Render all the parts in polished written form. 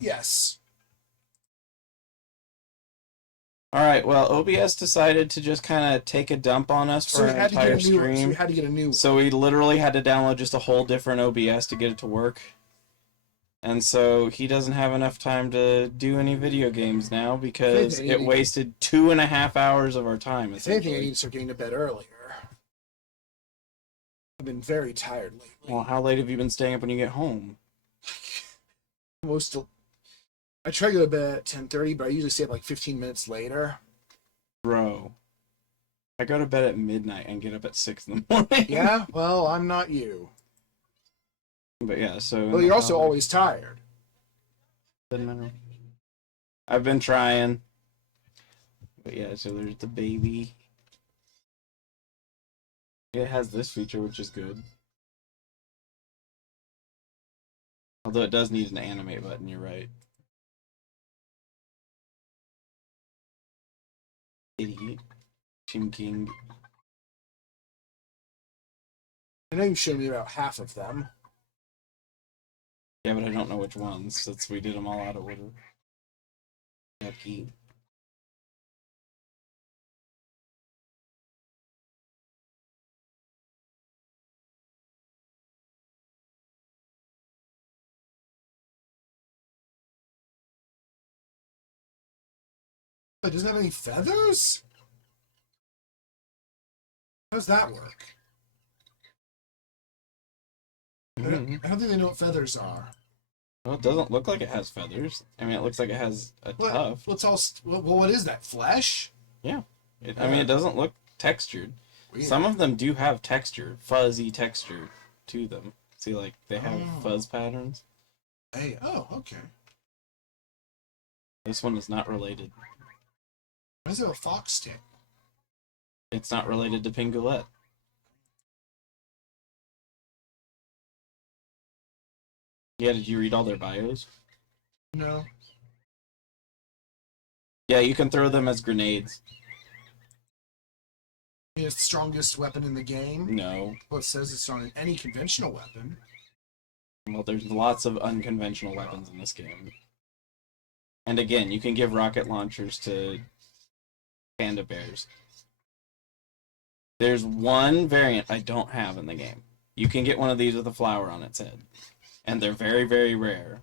Yes. Alright, well, OBS decided to just kind of take a dump on us for an entire stream. So we had to get a new one. So we literally had to download just a whole different OBS to get it to work. And so he doesn't have enough time to do any video games now because it wasted 2.5 hours of our time. If anything, I need to start getting to bed earlier. I've been very tired lately. Well, how late have you been staying up when you get home? I try to go to bed at 10:30, but I usually stay up like 15 minutes later. Bro, I go to bed at midnight and get up at 6 in the morning. Yeah, well, I'm not you. But yeah, so... Well, you're also always tired. Doesn't matter. I've been trying. But yeah, so there's the baby. It has this feature, which is good. Although it does need an animate button, you're right. Idiot. Shin King. I know you've shown me about half of them. Yeah, but I don't know which ones, since we did them all out of order. Yucky. But doesn't it have any feathers? How does that work? I don't think they know what feathers are. Well, it doesn't look like it has feathers. I mean, it looks like it has a tuft. Well, what is that? Flesh? Yeah. I mean, it doesn't look textured. Weird. Some of them do have texture, fuzzy texture to them. See, like, they have fuzz patterns. Hey, oh, okay. This one is not related. Why is it a fox tail? It's not related to Pingulette. Yeah, did you read all their bios? No. Yeah, you can throw them as grenades. It's the strongest weapon in the game? No. Well, it says it's on any conventional weapon. Well, there's lots of unconventional weapons in this game. And again, you can give rocket launchers to panda bears. There's one variant I don't have in the game. You can get one of these with a flower on its head. And they're very, very rare.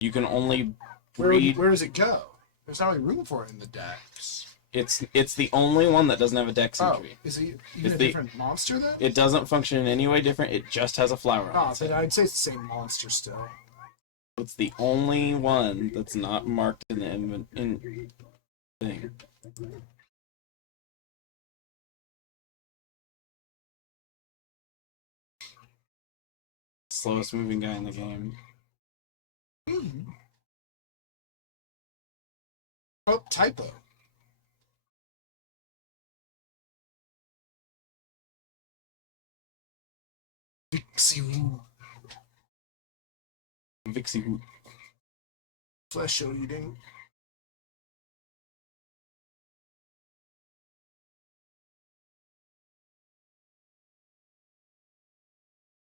You can only breed... Where does it go? There's not really room for it in the decks. It's the only one that doesn't have a dex entry. Is it even a different monster then? It doesn't function in any way different. It just has a flower on its head. I'd say it's the same monster still. It's the only one that's not marked in the thing. Slowest moving guy in the game. Oh, typo. Vixie Vixie flesh eating.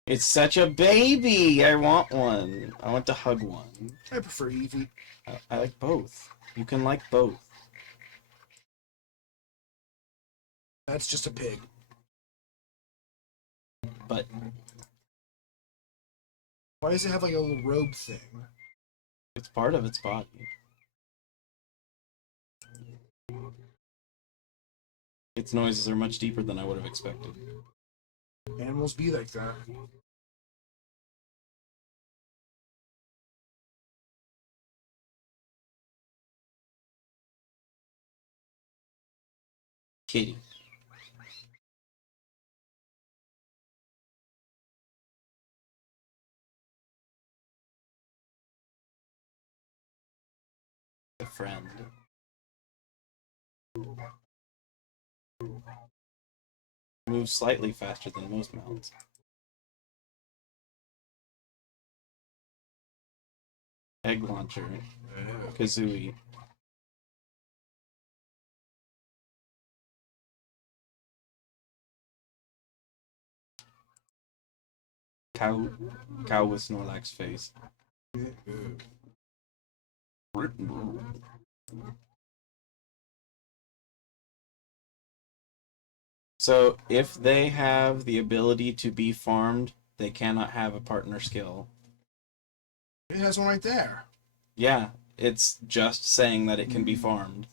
It's such a baby! I want one. I want to hug one. I prefer Eevee. I like both. You can like both. That's just a pig. But why does it have like a little robe thing? It's part of its body. Its noises are much deeper than I would have expected. Animals be like that. Kitty. A friend. Moves slightly faster than most mounts. Egg launcher. Kazooie. Cow with Snorlax face. So, if they have the ability to be farmed, they cannot have a partner skill. It has one right there. Yeah, it's just saying that it can be farmed.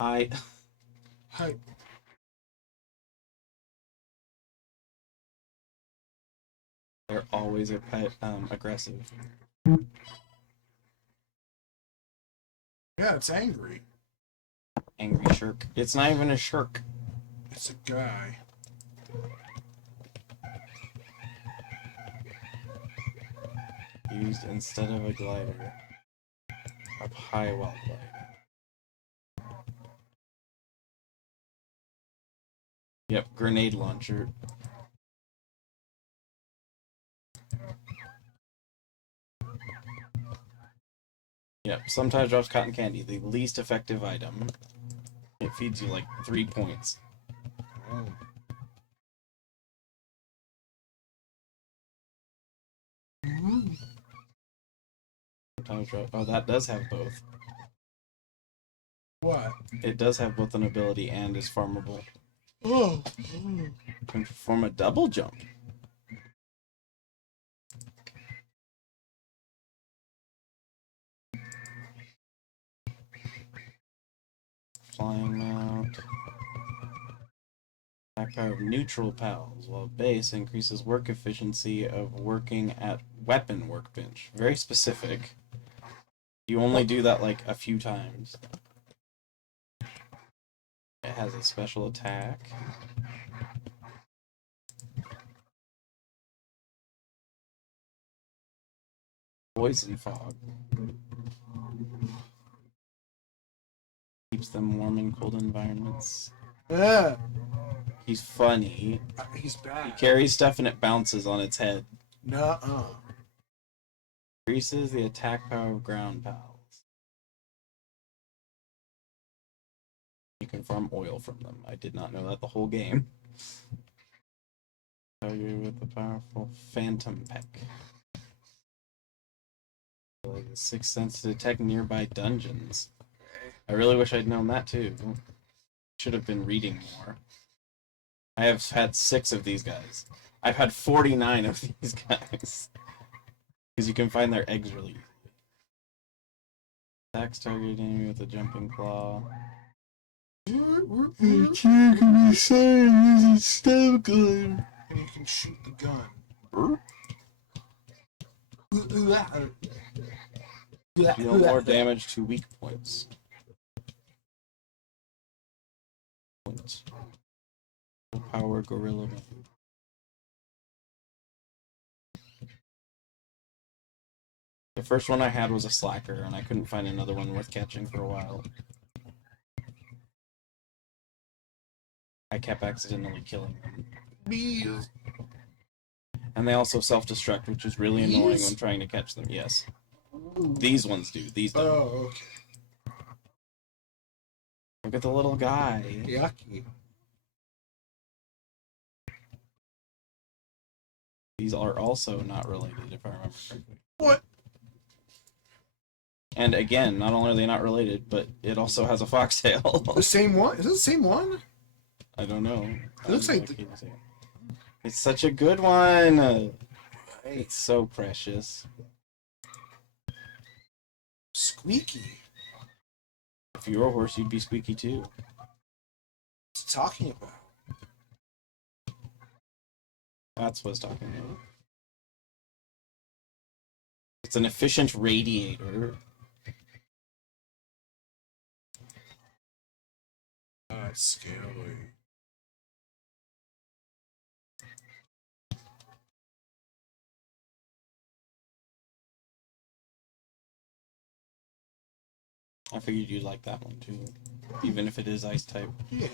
Hi. They're always aggressive. Yeah, it's angry. Angry shirk. It's not even a shirk. It's a guy. Used instead of a glider. Up high while gliding. Yep, grenade launcher. Yep, sometimes drops cotton candy, the least effective item. It feeds you like 3 points. Oh. Sometimes drop. Oh, that does have both. What? It does have both an ability and is farmable. Oh. Can perform a double jump. Flying mount. Attack power of neutral pals, while base increases work efficiency of working at weapon workbench. Very specific. You only do that like a few times. It has a special attack. Poison fog. Keeps them warm in cold environments. Yeah. He's funny. He's bad. He carries stuff and it bounces on its head. Nuh-uh. Increases the attack power of ground pals. You can farm oil from them. I did not know that the whole game. Target with the powerful Phantom Peck. Like the sixth sense to detect nearby dungeons. I really wish I'd known that too. Should have been reading more. I have had 6 of these guys. I've had 49 of these guys. Because you can find their eggs really easily. Attacks target enemy with a jumping claw. You can be saying this is stab gun. And you can shoot the gun. Deal more damage to weak points. Power gorilla. The first one I had was a slacker, and I couldn't find another one worth catching for a while. I kept accidentally killing them. Bees. And they also self-destruct, which is really annoying when trying to catch them. Yes. These ones do. These don't. Oh, okay. Look at the little guy. Yucky. These are also not related, if I remember correctly. What? And again, not only are they not related, but it also has a foxtail. The same one? Is it the same one? I don't know. It looks like It's such a good one. It's so precious. Squeaky. If you were a horse, you'd be squeaky too. What's it talking about? That's what it's talking about. It's an efficient radiator. It's scary. I figured you'd like that one too, even if it is ice type. Yeah.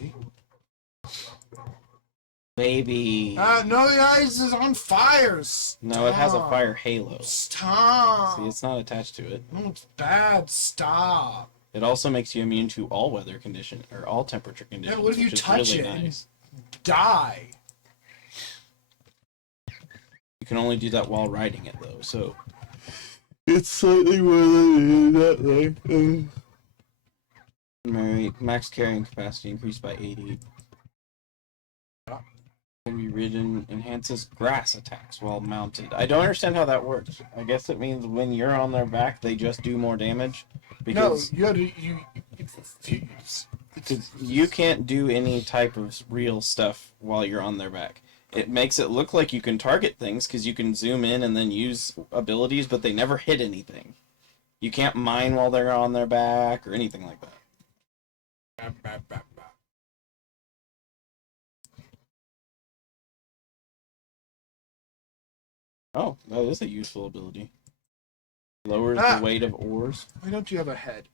Baby. No, the ice is on fire. Stop. No, it has a fire halo. Stop. See, it's not attached to it. No, it's bad. Stop. It also makes you immune to all weather condition or all temperature conditions. Yeah, what if you which is touch really it? Nice. Die. You can only do that while riding it, though, so... It's slightly more limited that way. Max carrying capacity increased by 80. Can be ridden, enhances grass attacks while mounted. I don't understand how that works. I guess it means when you're on their back, they just do more damage. Because No, you have to... you can't do any type of real stuff while you're on their back. It makes it look like you can target things because you can zoom in and then use abilities, but they never hit anything. You can't mine while they're on their back or anything like that. Oh, that is a useful ability. Lowers the weight of ores. Why don't you have a head?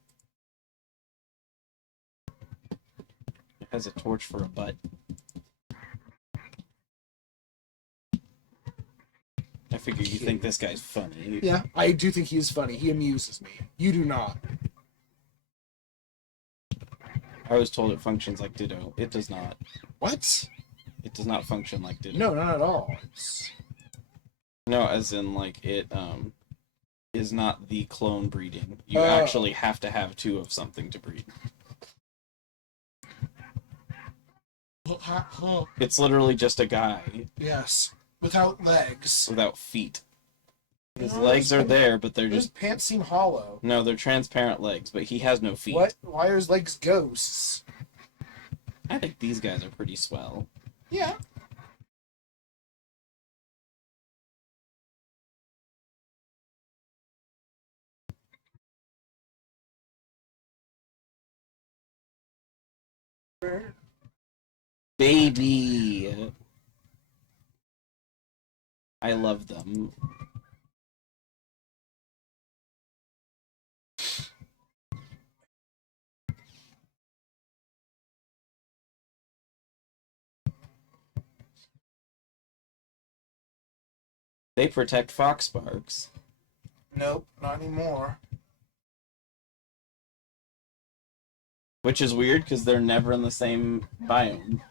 It has a torch for a butt. I figure you think this guy's funny. Yeah, I do think he is funny. He amuses me. You do not. I was told it functions like Ditto. It does not. What? It does not function like Ditto. No, not at all. No, as in, like, it, is not the clone breeding. You actually have to have two of something to breed. It's literally just a guy. Yes. Without legs. Without feet. His legs are there, but they're just... His pants seem hollow. No, they're transparent legs, but he has no feet. What? Why are his legs ghosts? I think these guys are pretty swell. Yeah. Baby! I love them. They protect foxbarks. Nope, not anymore. Which is weird, because they're never in the same biome.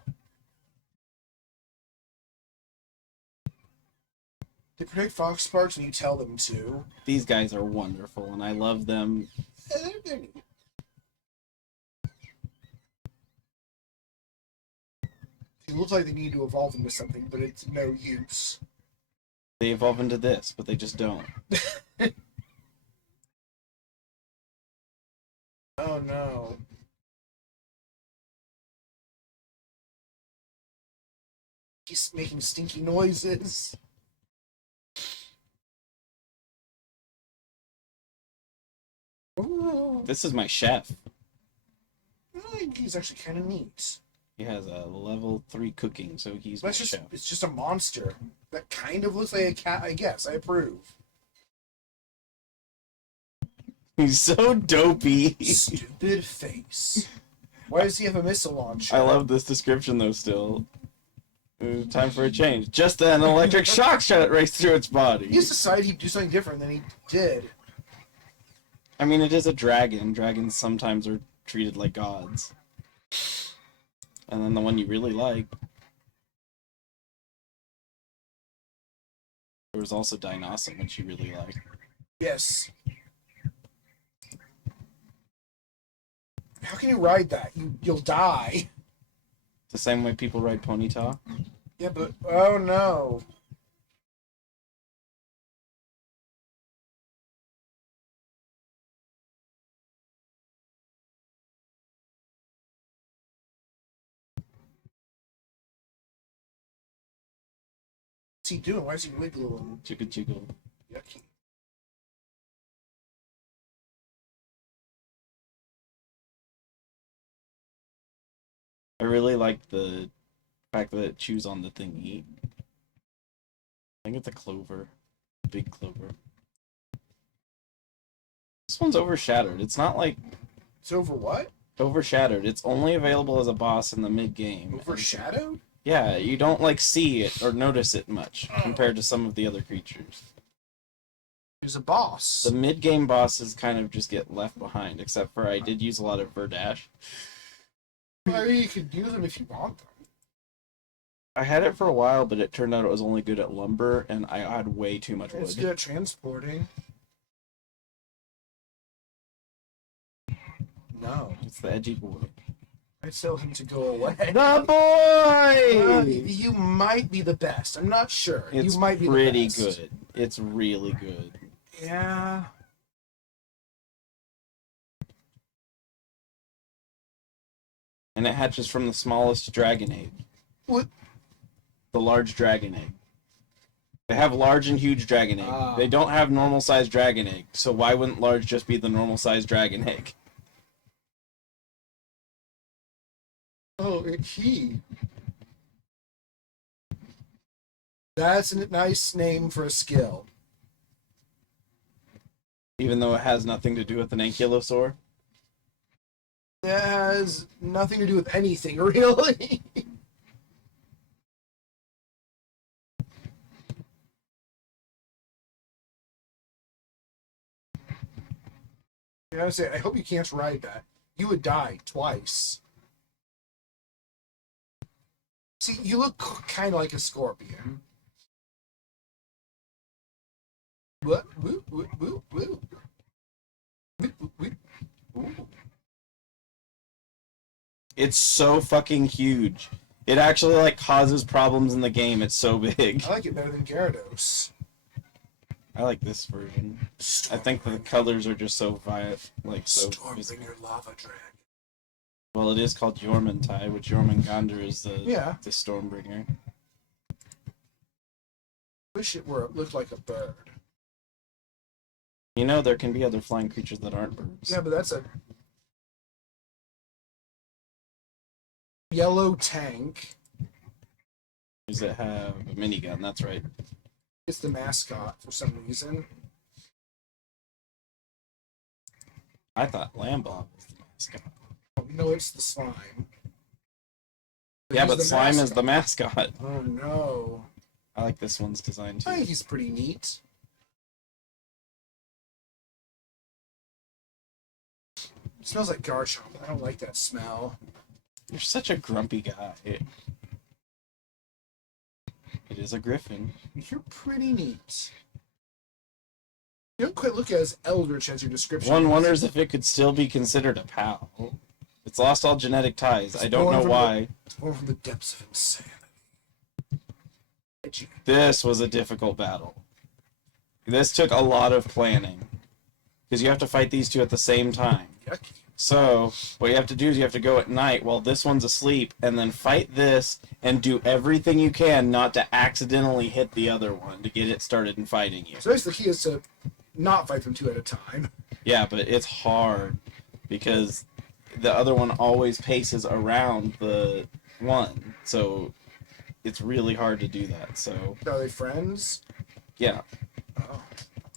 They protect fox sparks when you tell them to. These guys are wonderful, and I love them. They look like they need to evolve into something, but it's no use. They evolve into this, but they just don't. Oh no. He's making stinky noises. Ooh. This is my chef. I think he's actually kind of neat. He has a level 3 cooking, so he's my chef. It's just a monster that kind of looks like a cat, I guess. I approve. He's so dopey. Stupid face. Why does he have a missile launcher? I love this description, though, still. Time for a change. Just then, an electric shock shot raced through its body. He just decided he'd do something different than he did. I mean, it is a dragon. Dragons sometimes are treated like gods. And then the one you really like. There was also Dinosaur, which you really like. Yes. How can you ride that? You'll die. The same way people ride Ponyta. Yeah, but... Oh, no. What's he doing? Why is he wiggling? Chicka chicka. Yucky. I really like the fact that it chews on the thingy. I think it's a clover. Big clover. This one's overshadowed. It's not like... It's over what? Overshadowed. It's only available as a boss in the mid-game. Overshadowed? Yeah, you don't, like, see it or notice it much compared to some of the other creatures. He's a boss. The mid-game bosses kind of just get left behind, except for I did use a lot of Verdash. I mean, you could use them if you want them. I had it for a while, but it turned out it was only good at lumber, and I had way too much wood. It's good at transporting. No. It's the edgy boy. I tell him to go away. The boy! You might be the best. I'm not sure. It's you might be pretty the best. good. It's really good. Yeah. And it hatches from the smallest dragon egg. What? The large dragon egg. They have large and huge dragon egg. They don't have normal sized dragon egg, so why wouldn't large just be the normal sized dragon egg? Oh, he. That's a nice name for a skill. Even though it has nothing to do with an ankylosaur? That has nothing to do with anything, really. I gotta say, I hope you can't ride that. You would die twice. See, you look kind of like a scorpion. What? Woo, woo, woo, woo. Woo, woo, woo. Ooh. It's so fucking huge. It actually, like, causes problems in the game. It's so big. I like it better than Gyarados. I like this version. I think the colors are just so like so. Stormbringer Lava Dragon. Well, it is called Jormuntai, which Jormungandr is the Stormbringer. Wish it looked like a bird. You know, there can be other flying creatures that aren't birds. Yeah, but that's a yellow tank. Does it have a minigun? That's right. It's the mascot for some reason. I thought Lambot was the mascot. Oh, no, it's the slime. Yeah, but Slime mascot. is the mascot. Oh no. I like this one's design too. I think he's pretty neat. It smells like Garchomp. I don't like that smell. You're such a grumpy guy. It is a griffin. You're pretty neat. You don't quite look as eldritch as your description. One wonders if it could still be considered a pal. It's lost all genetic ties. I don't know why. It's born from the depths of insanity. This was a difficult battle. This took a lot of planning. Because you have to fight these two at the same time. Yucky. So, what you have to do is you have to go at night while this one's asleep, and then fight this, and do everything you can not to accidentally hit the other one to get it started in fighting you. So the key is to not fight them two at a time. Yeah, but it's hard, because the other one always paces around the one, so it's really hard to do that, so... Are they friends? Yeah. Oh.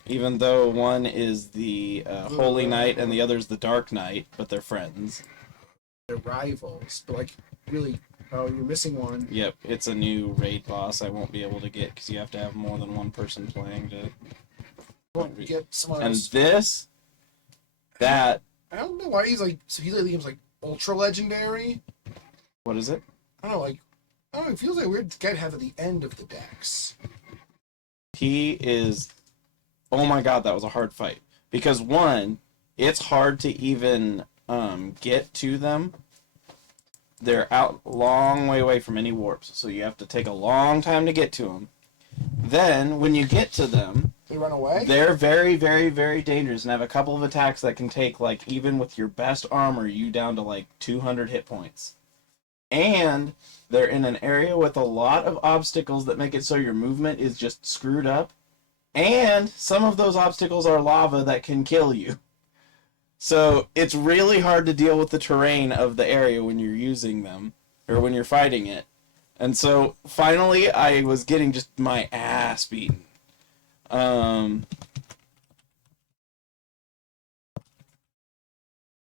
Even though one is the Holy Knight and the other's the Dark Knight, but they're friends. They're rivals, but like, really... Oh, you're missing one. Yep, it's a new raid boss I won't be able to get, because you have to have more than one person playing to... Get someone And else. this... That... I don't know why he's like... So he lately game's like ultra legendary. What is it? I don't know, like... I don't know, it feels like weird guy to have at the end of the decks. He is... Oh my god, that was a hard fight. Because one, it's hard to even get to them. They're out long way away from any warps, so you have to take a long time to get to them. Then, when you get to them, They run away? they're very, very, very dangerous and have a couple of attacks that can take, like, even with your best armor, you down to, like, 200 hit points. And they're in an area with a lot of obstacles that make it so your movement is just screwed up. And some of those obstacles are lava that can kill you. So it's really hard to deal with the terrain of the area when you're using them, or when you're fighting it. And so finally I was getting just my ass beaten.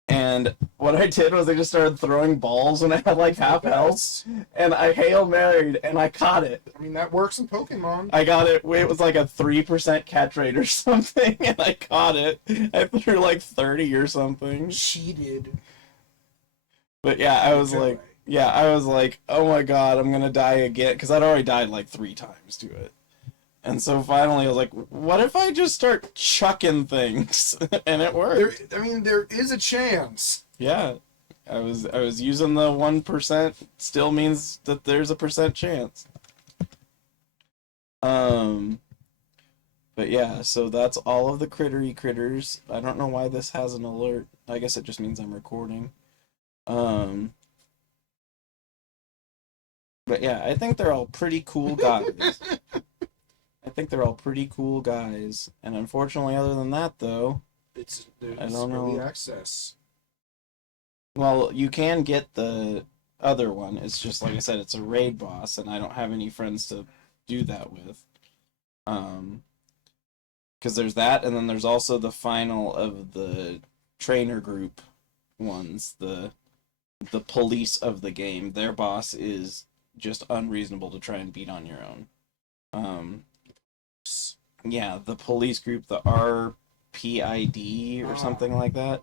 And what I did was I just started throwing balls when I had like half health, and I Hail Married, and I caught it. I mean, that works in Pokemon. I got it. It was like a 3% catch rate or something, and I caught it. I threw like 30 or something. Cheated. But yeah, I was like, Yeah, I was like, oh my god, I'm gonna die again, because I'd already died like 3 times to it. And so finally I was like, what if I just start chucking things? And it worked. There is a chance. Yeah. I was using the 1%, still means that there's a percent chance. But yeah, so that's all of the crittery critters. I don't know why this has an alert. I guess it just means I'm recording. But yeah, I think they're all pretty cool guys. I think they're all pretty cool guys. And unfortunately, other than that, though, There's I don't know. early access. Well, you can get the other one. It's just, like I said, it's a raid boss, and I don't have any friends to do that with. Because there's that, and then there's also the final of the trainer group ones, the police of the game. Their boss is just unreasonable to try and beat on your own. Yeah, the police group, the RPID or something like that.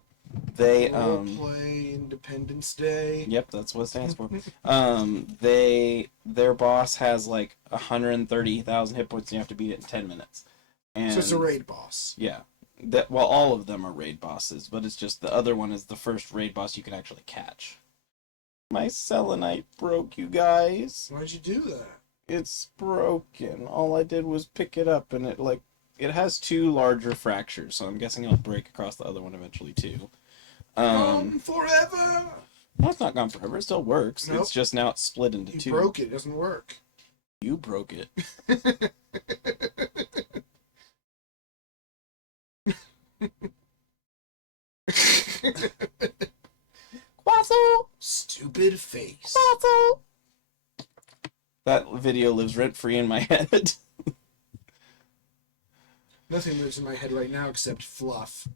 They play Independence Day. Yep, that's what it stands for. Their boss has like 130,000 hit points and you have to beat it in 10 minutes. And so it's a raid boss. Yeah. Well, all of them are raid bosses, but it's just the other one is the first raid boss you can actually catch. My selenite broke, you guys. Why'd you do that? It's broken. All I did was pick it up, and it has 2 larger fractures, so I'm guessing it'll break across the other one eventually too. Forever. No, it's not gone forever. It still works. Nope. It's just now it's split into 2. You broke it. It doesn't work. You broke it. Quazzle! Stupid face. Quazzle! That video lives rent-free in my head. Nothing lives in my head right now except fluff.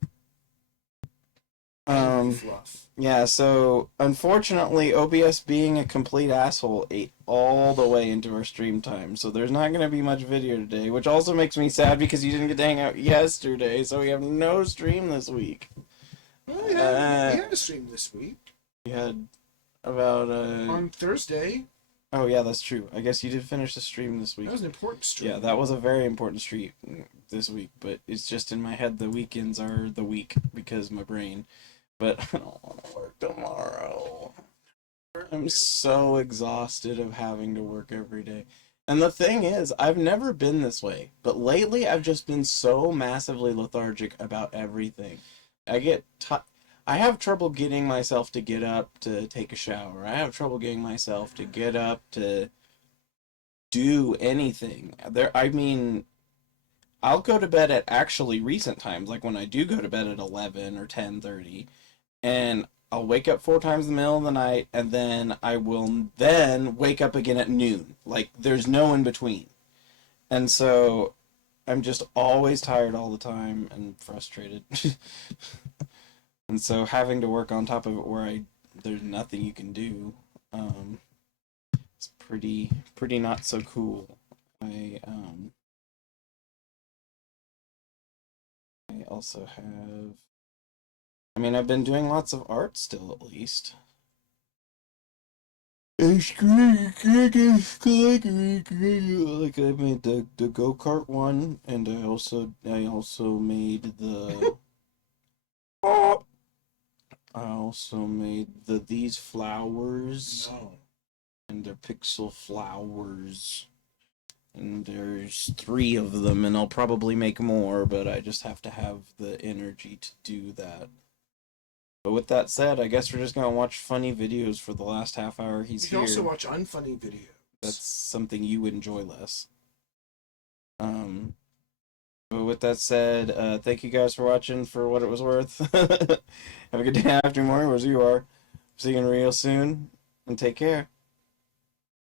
Fluff. Yeah, so unfortunately, OBS being a complete asshole ate all the way into our stream time, so there's not going to be much video today, which also makes me sad because you didn't get to hang out yesterday, so we have no stream this week. Well, we had a stream this week. We had about on Thursday. Oh yeah, that's true. I guess you did finish the stream this week. That was an important stream. Yeah, that was a very important stream this week, but it's just in my head the weekends are the week because my brain. But I don't want to work tomorrow. I'm so exhausted of having to work every day. And the thing is, I've never been this way, but lately I've just been so massively lethargic about everything. I have trouble getting myself to get up to take a shower. I have trouble getting myself to get up to do anything. I'll go to bed at actually recent times, like when I do go to bed at 11 or 10:30, and I'll wake up 4 times in the middle of the night, and then I will then wake up again at noon. Like, there's no in between. And so I'm just always tired all the time and frustrated. And so having to work on top of it where there's nothing you can do, it's pretty not so cool. I also have, I've been doing lots of art still, at least. Like I made the go-kart one, and I also made the these flowers. No. And they're pixel flowers. And there's 3 of them, and I'll probably make more, but I just have to have the energy to do that. But with that said, I guess we're just gonna watch funny videos for the last half hour he's here. You can also watch unfunny videos. That's something you enjoy less. But with that said, thank you guys for watching for what it was worth. Have a good day, afternoon, morning, wherever you are. See you again real soon, and take care.